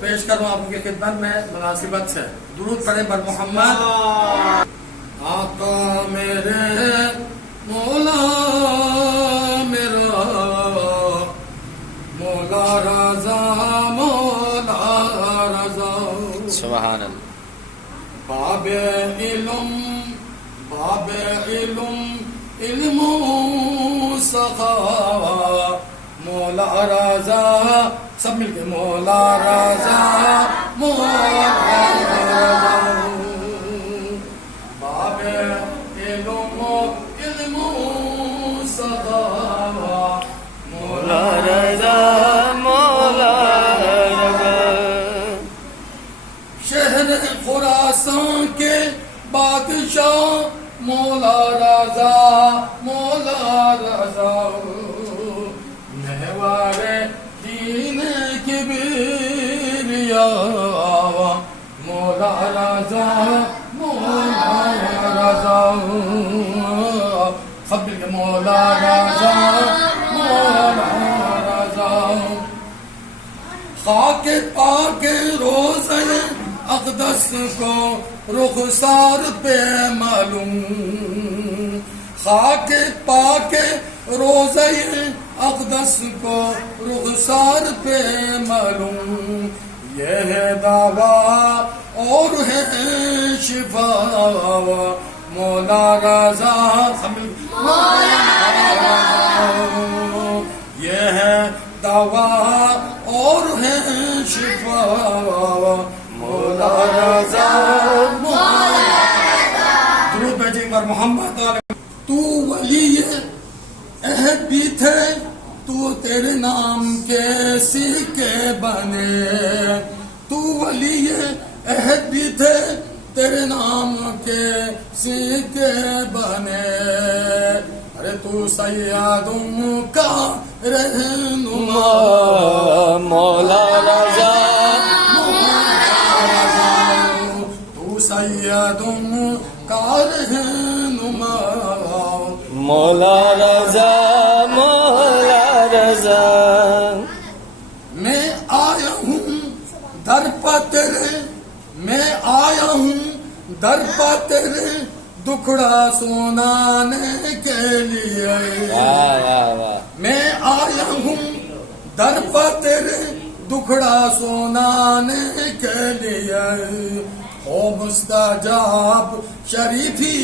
پیش کروں آپ کی خدمت میں مناسبت سے درود پڑھے بر محمد۔ آقا میرے مولا میرا مولا رضا مولا رضا سبحان اللہ۔ باب علم علم سخا مولا رضا سب مل کے مولا رضا مولا رضا باب علم سخا مولا رضا مولا رضا۔ شہر خراسان کے بادشاہ مولا رضا مولا رضا محور دین کبریا مولا رضا مولا رضا سب مل کے مولا رضا مولا رضا خاک پاک روزہ اقدس کو رخسار پہ معلوم خاک پاک روزہ اقدس کو رخسار پہ معلوم یہ ہے دعویٰ اور ہے شفا مولا رضا مولا رضا یہ ہے دعویٰ اور ہے شفا مولا رضا درود بھیجیں پر محمد تو ولی عہد بھی تھے تو تیرے نام کے سکے بنے تو ولی عہد بھی تھے تیرے نام کے سکے بنے ارے تو سیادوں کا رہنما مولا رضا سیدوں کا رہنما مولا رضا مولا رضا۔ میں آیا ہوں در پہ تیرے میں آیا ہوں در پہ تیرے دکھڑا سنانے کے لیے میں آیا ہوں در پہ تیرے دکھڑا سنانے کے لیے او مستجاب شریفی